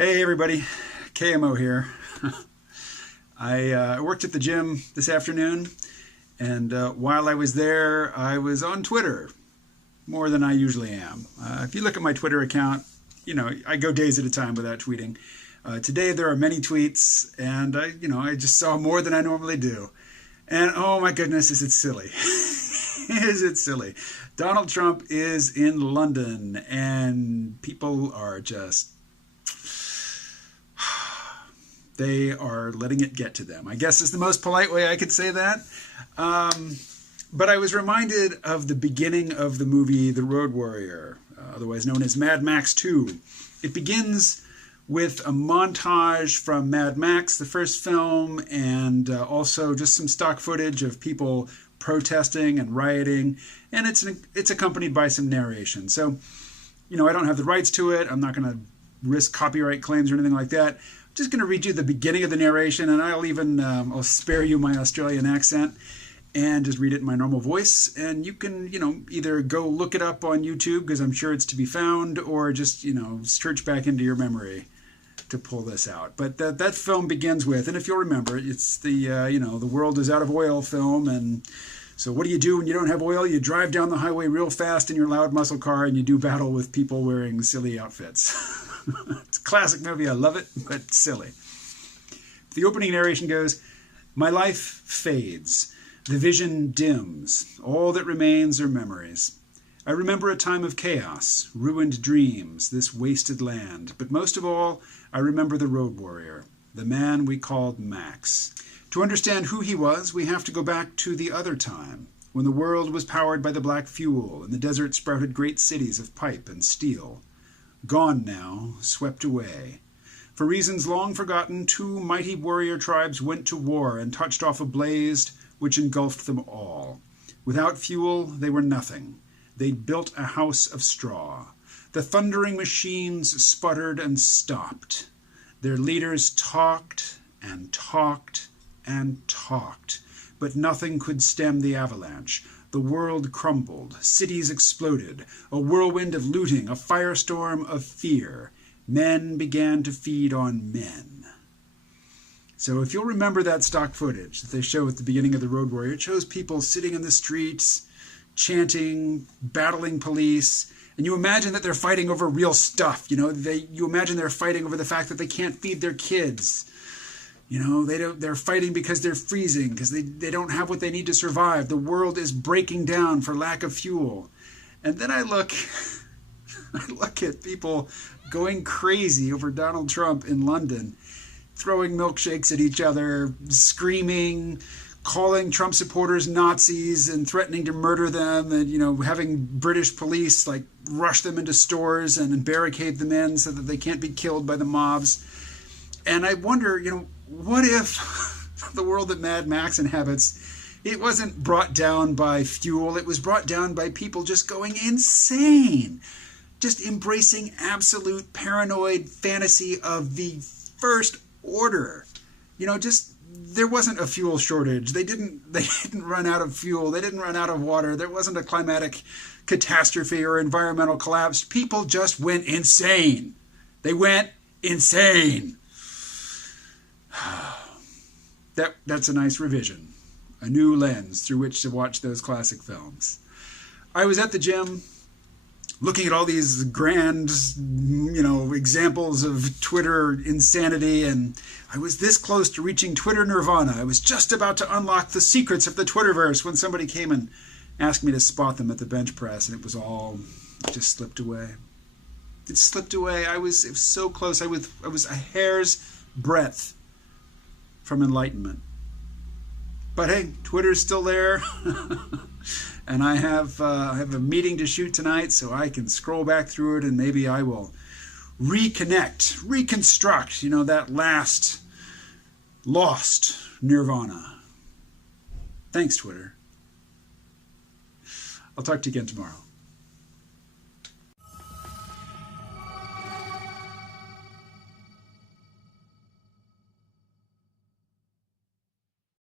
Hey everybody, KMO here. I worked at the gym this afternoon, and while I was there, I was on Twitter more than I usually am. If you look at my Twitter account, you know, I go days at a time without tweeting. Today there are many tweets, and I just saw more than I normally do. And oh my goodness, is it silly. Is it silly. Donald Trump is in London, and people are just... they are letting it get to them, I guess is the most polite way I could say that. But I was reminded of the beginning of the movie The Road Warrior, otherwise known as Mad Max 2. It begins with a montage from Mad Max, the first film, and also just some stock footage of people protesting and rioting, and it's accompanied by some narration. So, I don't have the rights to it. I'm not going to risk copyright claims or anything like that. I'm just going to read you the beginning of the narration, and I'll spare you my Australian accent and just read it in my normal voice. And you can, either go look it up on YouTube, because I'm sure it's to be found, or just, search back into your memory to pull this out. But that film begins with, and if you'll remember, it's the, the world is out of oil film. And so what do you do when you don't have oil? You drive down the highway real fast in your loud muscle car, and you do battle with people wearing silly outfits. It's a classic movie. I love it, but silly. The opening narration goes, "My life fades. The vision dims. All that remains are memories. I remember a time of chaos, ruined dreams, this wasted land. But most of all, I remember the road warrior, the man we called Max. To understand who he was, we have to go back to the other time, when the world was powered by the black fuel and the desert sprouted great cities of pipe and steel. Gone now, swept away. For reasons long forgotten, two mighty warrior tribes went to war and touched off a blaze which engulfed them all. Without fuel, they were nothing. They'd built a house of straw. The thundering machines sputtered and stopped. Their leaders talked and talked and talked, but nothing could stem the avalanche. The world crumbled, cities exploded, a whirlwind of looting, a firestorm of fear. Men began to feed on men." So if you'll remember that stock footage that they show at the beginning of The Road Warrior, it shows people sitting in the streets, chanting, battling police, and you imagine that they're fighting over real stuff. You imagine they're fighting over the fact that they can't feed their kids. They're fighting because they're freezing, because they don't have what they need to survive. The world is breaking down for lack of fuel. And then I look at people going crazy over Donald Trump in London, throwing milkshakes at each other, screaming, calling Trump supporters Nazis and threatening to murder them, and having British police rush them into stores and barricade them in so that they can't be killed by the mobs. And I wonder, what if the world that Mad Max inhabits, it wasn't brought down by fuel, it was brought down by people just going insane, just embracing absolute paranoid fantasy of the first order. There wasn't a fuel shortage. They didn't run out of fuel. They didn't run out of water. There wasn't a climatic catastrophe or environmental collapse. People just went insane. They went insane. That's a nice revision, a new lens through which to watch those classic films. I was at the gym looking at all these grand, examples of Twitter insanity, and I was this close to reaching Twitter nirvana. I was just about to unlock the secrets of the Twitterverse when somebody came and asked me to spot them at the bench press, and it just slipped away. It slipped away. It was so close. I was a hair's breadth from enlightenment. But hey, Twitter's still there. And I have a meeting to shoot tonight, so I can scroll back through it, and maybe I will reconstruct, that last lost nirvana. Thanks, Twitter. I'll talk to you again tomorrow.